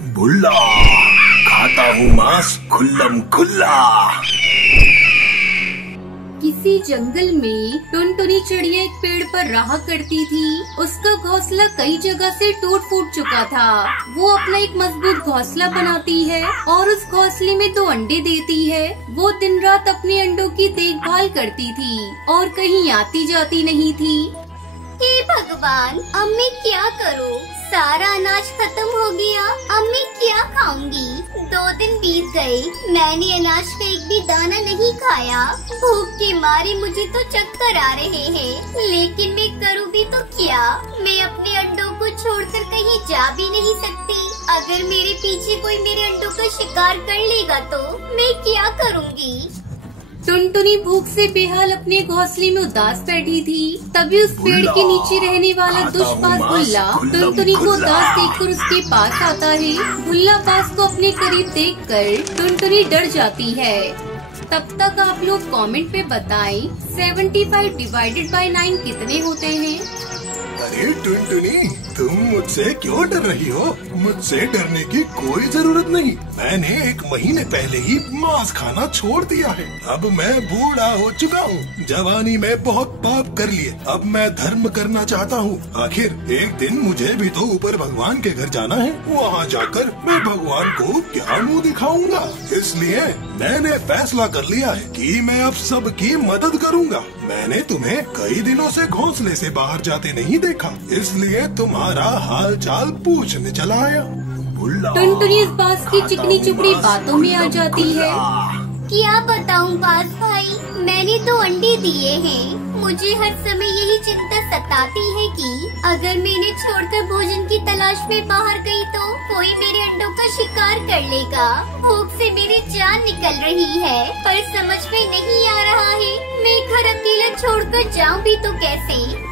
बुल्ला, खाता हूँ मांस खुल्लम खुल्ला। किसी जंगल में टुनटुनी चिड़िया एक पेड़ पर रहा करती थी। उसका घोंसला कई जगह से टूट फूट चुका था। वो अपना एक मजबूत घोंसला बनाती है और उस घोंसले में 2 अंडे देती है। वो दिन रात अपने अंडों की देखभाल करती थी और कहीं आती जाती नहीं थी। हे भगवान, अब मैं क्या करूं? सारा अनाज खत्म हो गया। अब मैं क्या खाऊंगी? 2 दिन बीत गए, मैंने अनाज का एक भी दाना नहीं खाया। भूख के मारे मुझे तो चक्कर आ रहे हैं, लेकिन मैं करूँ भी तो क्या? मैं अपने अंडों को छोड़कर कहीं जा भी नहीं सकती। अगर मेरे पीछे कोई मेरे अंडों का शिकार कर लेगा तो मैं क्या करूँगी? टुनटुनी भूख से बेहाल अपने घोंसले में उदास बैठी थी। तभी उस पेड़ के नीचे रहने वाला दुष्पास भुल्ला टुनटुनी को उदास देखकर उसके पास आता है। भुल्ला पास को अपने करीब देखकर टुनटुनी डर जाती है। तब तक आप लोग कमेंट पे बताएं 75 डिवाइडेड बाय 9 कितने होते हैं? अरे टुनटुनी, तुम मुझसे क्यों डर रही हो? मुझसे डरने की कोई जरूरत नहीं। मैंने 1 महीने पहले ही मांस खाना छोड़ दिया है। अब मैं बूढ़ा हो चुका हूँ। जवानी में बहुत पाप कर लिए। अब मैं धर्म करना चाहता हूँ। आखिर एक दिन मुझे भी तो ऊपर भगवान के घर जाना है। वहाँ जाकर मैं भगवान को क्या मुँह दिखाऊंगा। इसलिए मैंने फैसला कर लिया है कि मैं अब सबकी मदद करूँगा। मैंने तुम्हें कई दिनों से घोंसले से बाहर जाते नहीं देखा, इसलिए तुम्हारा हाल चाल पूछने चला आया। टुनटुनी इस बास की चिकनी चुपड़ी बातों में आ जाती है। क्या बताऊं बास भाई, मैंने तो अंडे दिए हैं। मुझे हर समय यही चिंता सताती है कि अगर मैंने छोड़कर भोजन की तलाश में बाहर गई तो कोई मेरे अंडों का शिकार कर लेगा। भूख से मेरी जान निकल रही है, पर समझ में नहीं आ रहा है मैं घर अकेला छोड़कर जाऊं भी तो कैसे?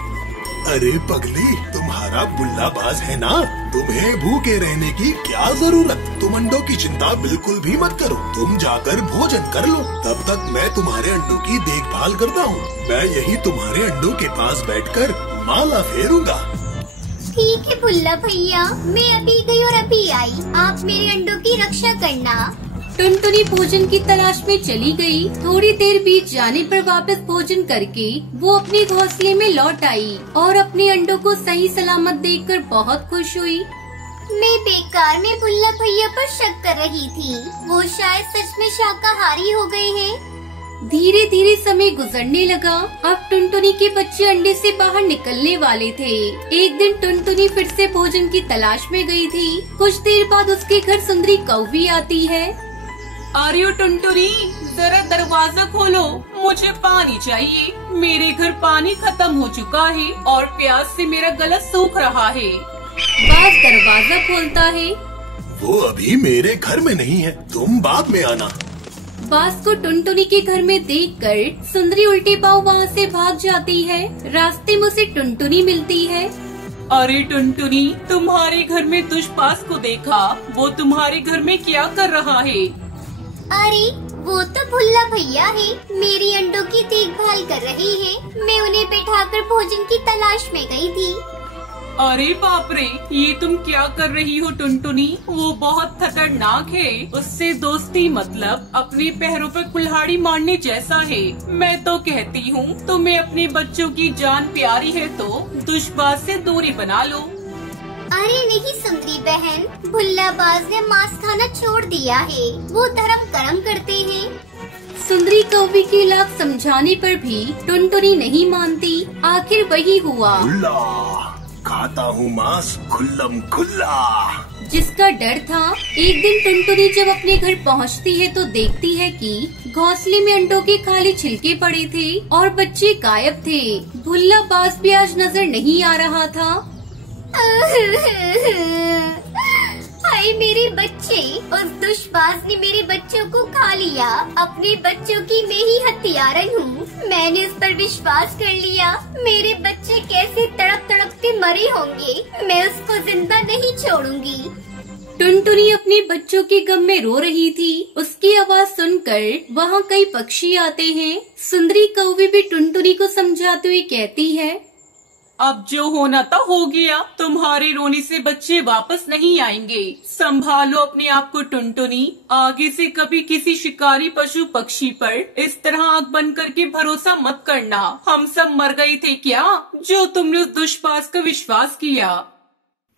अरे पगली, तुम्हारा बुल्ला बाज है ना, तुम्हें भूखे रहने की क्या जरूरत। तुम अंडों की चिंता बिल्कुल भी मत करो। तुम जाकर भोजन कर लो। तब तक मैं तुम्हारे अंडों की देखभाल करता हूँ। मैं यही तुम्हारे अंडों के पास बैठकर माला फेरूंगा। ठीक है भुल्ला भैया, मैं अभी गई और अभी आई। आप मेरे अंडों की रक्षा करना। टुनटुनी भोजन की तलाश में चली गई। थोड़ी देर बीत जाने पर वापस भोजन करके वो अपने घोंसले में लौट आई और अपने अंडों को सही सलामत देखकर बहुत खुश हुई। मैं बेकार में भुल्ला भैया पर शक कर रही थी। वो शायद सच में शाकाहारी हो गए हैं। धीरे धीरे समय गुजरने लगा। अब टुनटुनी के बच्चे अंडे से बाहर निकलने वाले थे। एक दिन टुनटुनी फिर से भोजन की तलाश में गई थी। कुछ देर बाद उसके घर सुंदरी कौवी आती है। आर्यो टुनटुनी, जरा दरवाजा खोलो, मुझे पानी चाहिए। मेरे घर पानी खत्म हो चुका है और प्यास से मेरा गला सूख रहा है। बाज दरवाजा खोलता है। वो अभी मेरे घर में नहीं है, तुम बाद में आना। बाज को टुनटुनी के घर में देखकर सुंदरी उल्टे पांव वहाँ से भाग जाती है। रास्ते में उसे टुनटुनी मिलती है। अरे टुनटुनी, तुम्हारे घर में दुष्पास को देखा। वो तुम्हारे घर में क्या कर रहा है? अरे वो तो भुल्ला भैया है, मेरी अंडों की देखभाल कर रहे हैं। मैं उन्हें बैठाकर भोजन की तलाश में गई थी। अरे बाप रे, ये तुम क्या कर रही हो टुनटुनी? वो बहुत खतरनाक है। उससे दोस्ती मतलब अपने पैरों पर कुल्हाड़ी मारने जैसा है। मैं तो कहती हूँ तुम्हें अपने बच्चों की जान प्यारी है तो दुष्पास से दूरी बना लो। अरे नहीं सुंदरी बहन, भुल्लाबाज ने मांस खाना छोड़ दिया है। वो धर्म कर्म करते हैं। सुंदरी कौवी की लाख समझाने पर भी टुनटुनी नहीं मानती। आखिर वही हुआ। खाता हूँ मांस खुल्लम खुल्ला। जिसका डर था। एक दिन टुनटुनी जब अपने घर पहुंचती है तो देखती है कि घोंसले में अंडों के खाली छिलके पड़े थे और बच्चे गायब थे। भुल्लाबाज भी आज नजर नहीं आ रहा था। हाय मेरे बच्चे, उस दुष्पास ने मेरे बच्चों को खा लिया। अपने बच्चों की मैं ही हत्यारन हूँ। मैंने उस पर विश्वास कर लिया। मेरे बच्चे कैसे तड़प तड़प के मरे होंगे, मैं उसको जिंदा नहीं छोड़ूंगी। टुनटुनी अपने बच्चों के गम में रो रही थी। उसकी आवाज सुनकर वहाँ कई पक्षी आते हैं। सुंदरी कौवी भी टुनटुनी को समझाते हुए कहती है, अब जो होना था हो गया। तुम्हारे रोने से बच्चे वापस नहीं आएंगे। संभालो अपने आप को टुनटुनी। आगे से कभी किसी शिकारी पशु पक्षी पर इस तरह आंख बंद करके भरोसा मत करना। हम सब मर गए थे क्या, जो तुमने उस दुष्पास का विश्वास किया।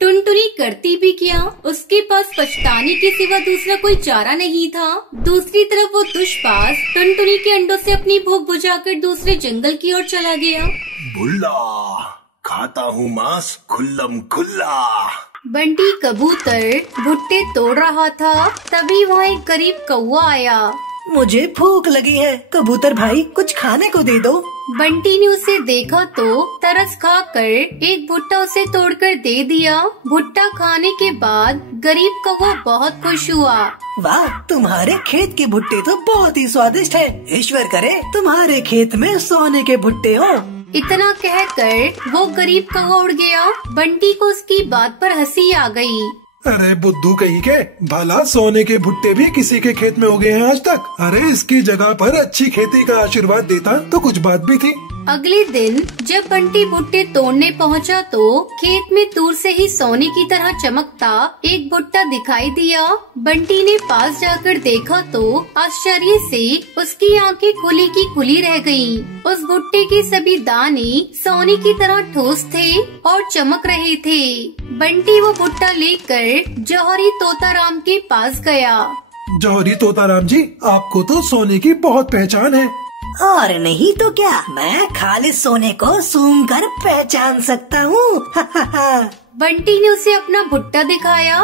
टुनटुनी करती भी क्या, उसके पास पछताने के सिवा दूसरा कोई चारा नहीं था। दूसरी तरफ वो दुष्पास टुनटुनी के अंडों से अपनी भूख बुझाकर दूसरे जंगल की ओर चला गया। बुल्ला, खाता हूँ मांस खुल्लम खुल्ला। बंटी कबूतर भुट्टे तोड़ रहा था, तभी वहाँ एक गरीब कौवा आया। मुझे भूख लगी है, कबूतर भाई कुछ खाने को दे दो। बंटी ने उसे देखा तो तरस खाकर एक भुट्टा उसे तोड़कर दे दिया। भुट्टा खाने के बाद गरीब कौवा बहुत खुश हुआ। वाह, तुम्हारे खेत के भुट्टे तो बहुत ही स्वादिष्ट है। ईश्वर करे तुम्हारे खेत में सोने के भुट्टे हो। इतना कहकर वो गरीब कौवा उड़ गया। बंटी को उसकी बात पर हंसी आ गई। अरे बुद्धू कहीं के, भला सोने के भुट्टे भी किसी के खेत में उगे हैं आज तक? अरे इसकी जगह पर अच्छी खेती का आशीर्वाद देता तो कुछ बात भी थी। अगले दिन जब बंटी भुट्टे तोड़ने पहुंचा तो खेत में दूर से ही सोने की तरह चमकता एक भुट्टा दिखाई दिया। बंटी ने पास जाकर देखा तो आश्चर्य से उसकी आंखें खुली की खुली रह गईं। उस भुट्टे के सभी दाने सोने की तरह ठोस थे और चमक रहे थे। बंटी वो भुट्टा लेकर जौहरी तोताराम के पास गया। जौहरी तोताराम जी, आपको तो सोने की बहुत पहचान है। और नहीं तो क्या, मैं खालिस सोने को सूंघ कर पहचान सकता हूँ। बंटी ने उसे अपना भुट्टा दिखाया।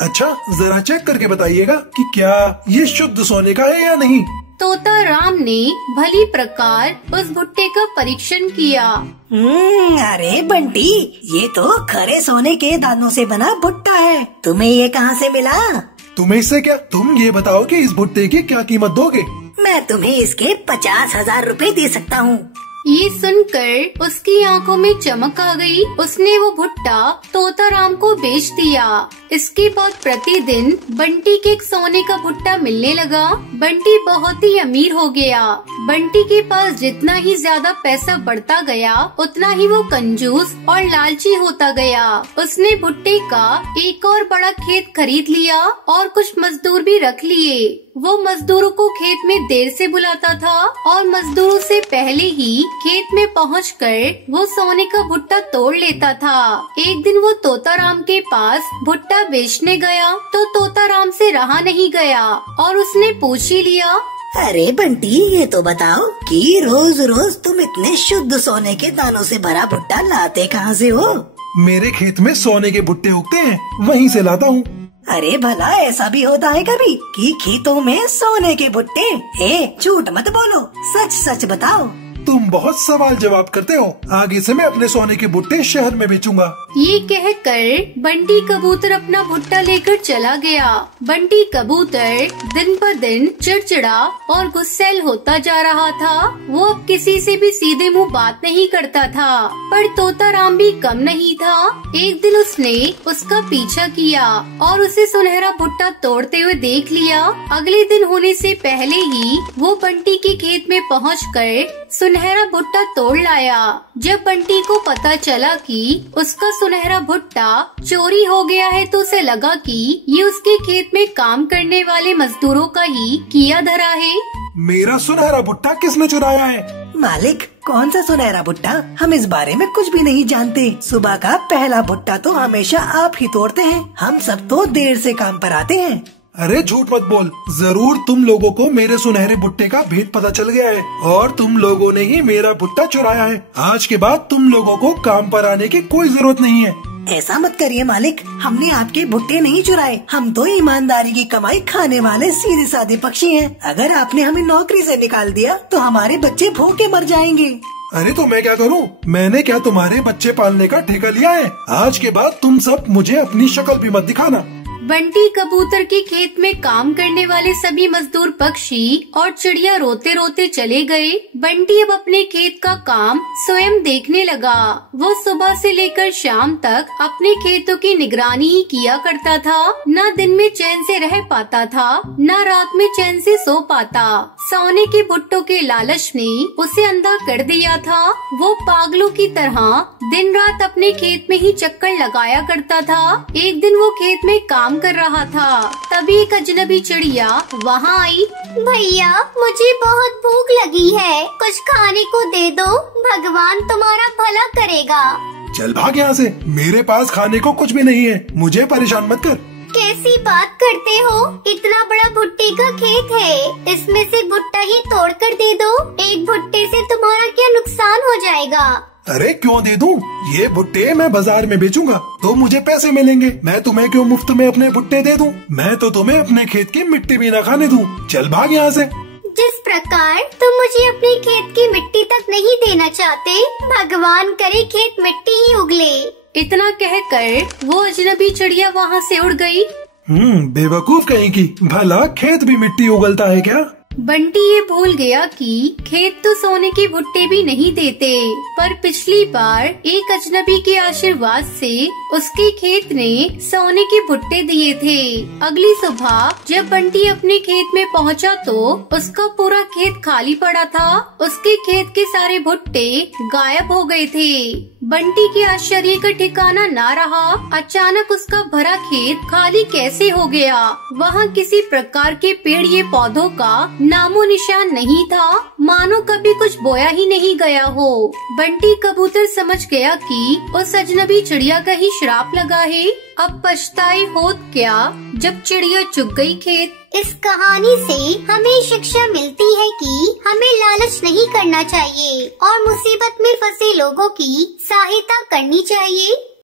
अच्छा, जरा चेक करके बताइएगा कि क्या ये शुद्ध सोने का है या नहीं। तोताराम ने भली प्रकार उस भुट्टे का परीक्षण किया। अरे बंटी, ये तो खरे सोने के दानों से बना भुट्टा है। तुम्हें ये कहाँ से मिला? तुम्हें इससे क्या, तुम ये बताओ कि इस भुट्टे की क्या कीमत दोगे? मैं तुम्हें इसके 50,000 रुपए दे सकता हूँ। ये सुनकर उसकी आंखों में चमक आ गई। उसने वो भुट्टा तोताराम को बेच दिया। इसके बाद प्रतिदिन बंटी के एक सोने का भुट्टा मिलने लगा। बंटी बहुत ही अमीर हो गया। बंटी के पास जितना ही ज्यादा पैसा बढ़ता गया उतना ही वो कंजूस और लालची होता गया। उसने भुट्टे का एक और बड़ा खेत खरीद लिया और कुछ मजदूर भी रख लिए। वो मजदूरों को खेत में देर से बुलाता था और मजदूरों से पहले ही खेत में पहुंचकर वो सोने का भुट्टा तोड़ लेता था। एक दिन वो तोताराम के पास भुट्टा बेचने गया तो तोताराम से रहा नहीं गया और उसने पूछ ही लिया। अरे बंटी, ये तो बताओ कि रोज रोज तुम इतने शुद्ध सोने के दानों से भरा भुट्टा लाते कहाँ से हो? मेरे खेत में सोने के भुट्टे उगते हैं, वहीं से लाता हूँ। अरे भला ऐसा भी होता है कभी कि खेतों में सोने के भुट्टे? झूठ मत बोलो, सच सच बताओ। तुम बहुत सवाल जवाब करते हो। आगे से मैं अपने सोने के भुट्टे शहर में बेचूंगा। ये कहकर बंटी कबूतर अपना भुट्टा लेकर चला गया। बंटी कबूतर दिन पर दिन चिड़चिड़ा और गुस्सैल होता जा रहा था। वो अब किसी से भी सीधे मुंह बात नहीं करता था, पर तोताराम भी कम नहीं था। एक दिन उसने उसका पीछा किया और उसे सुनहरा भुट्टा तोड़ते हुए देख लिया। अगले दिन होने से पहले ही वो बंटी के खेत में पहुंचकर सुनहरा भुट्टा तोड़ लाया। जब बंटी को पता चला कि उसका सुनहरा भुट्टा चोरी हो गया है तो उसे लगा कि ये उसके खेत में काम करने वाले मजदूरों का ही किया धरा है। मेरा सुनहरा भुट्टा किसने चुराया है? मालिक, कौन सा सुनहरा भुट्टा? हम इस बारे में कुछ भी नहीं जानते। सुबह का पहला भुट्टा तो हमेशा आप ही तोड़ते हैं। हम सब तो देर से काम पर आते हैं। अरे झूठ मत बोल, जरूर तुम लोगों को मेरे सुनहरे भुट्टे का भेद पता चल गया है और तुम लोगों ने ही मेरा भुट्टा चुराया है। आज के बाद तुम लोगों को काम पर आने की कोई जरूरत नहीं है। ऐसा मत करिए मालिक, हमने आपके भुट्टे नहीं चुराए। हम तो ईमानदारी की कमाई खाने वाले सीधे साधे पक्षी हैं। अगर आपने हमें नौकरी से निकाल दिया तो हमारे बच्चे भूखे मर जाएंगे। अरे तो मैं क्या करूं? मैंने क्या तुम्हारे बच्चे पालने का ठेका लिया है? आज के बाद तुम सब मुझे अपनी शक्ल भी मत दिखाना। बंटी कबूतर के खेत में काम करने वाले सभी मजदूर पक्षी और चिड़िया रोते रोते चले गए। बंटी अब अपने खेत का काम स्वयं देखने लगा। वो सुबह से लेकर शाम तक अपने खेतों की निगरानी ही किया करता था। न दिन में चैन से रह पाता था, न रात में चैन से सो पाता। सोने के भुट्टों के लालच ने उसे अंधा कर दिया था। वो पागलों की तरह दिन रात अपने खेत में ही चक्कर लगाया करता था। एक दिन वो खेत में काम कर रहा था, तभी एक अजनबी चिड़िया वहाँ आई। भैया, मुझे बहुत भूख लगी है, कुछ खाने को दे दो, भगवान तुम्हारा भला करेगा। चल भाग यहाँ से, मेरे पास खाने को कुछ भी नहीं है, मुझे परेशान मत कर। कैसी बात करते हो, इतना बड़ा भुट्टे का खेत है, इसमें से भुट्टा ही तोड़ कर दे दो। एक भुट्टे से तुम्हारा क्या नुकसान हो जाएगा? अरे क्यों दे दूं? ये भुट्टे मैं बाजार में बेचूंगा तो मुझे पैसे मिलेंगे। मैं तुम्हें क्यों मुफ्त में अपने भुट्टे दे दूं? मैं तो तुम्हें अपने खेत की मिट्टी भी न खाने दूं। चल भाग यहाँ से। जिस प्रकार तुम मुझे अपने खेत की मिट्टी तक नहीं देना चाहते, भगवान करे खेत मिट्टी ही उगले। इतना कहकर वो अजनबी चिड़िया वहाँ से उड़ गई। बेवकूफ कहीं की, भला खेत भी मिट्टी उगलता है क्या? बंटी ये भूल गया कि खेत तो सोने के भुट्टे भी नहीं देते, पर पिछली बार एक अजनबी के आशीर्वाद से उसके खेत ने सोने के भुट्टे दिए थे। अगली सुबह जब बंटी अपने खेत में पहुंचा तो उसका पूरा खेत खाली पड़ा था। उसके खेत के सारे भुट्टे गायब हो गए थे। बंटी के आश्चर्य का ठिकाना ना रहा। अचानक उसका भरा खेत खाली कैसे हो गया? वहाँ किसी प्रकार के पेड़ या पौधों का नामो निशान नहीं था, मानो कभी कुछ बोया ही नहीं गया हो। बंटी कबूतर समझ गया कि उस अजनबी चिड़िया का ही श्राप लगा है। अब पछताए होत क्या जब चिड़िया चुग गई खेत। इस कहानी से हमें शिक्षा मिलती है कि हमें लालच नहीं करना चाहिए और मुसीबत में फंसे लोगों की सहायता करनी चाहिए।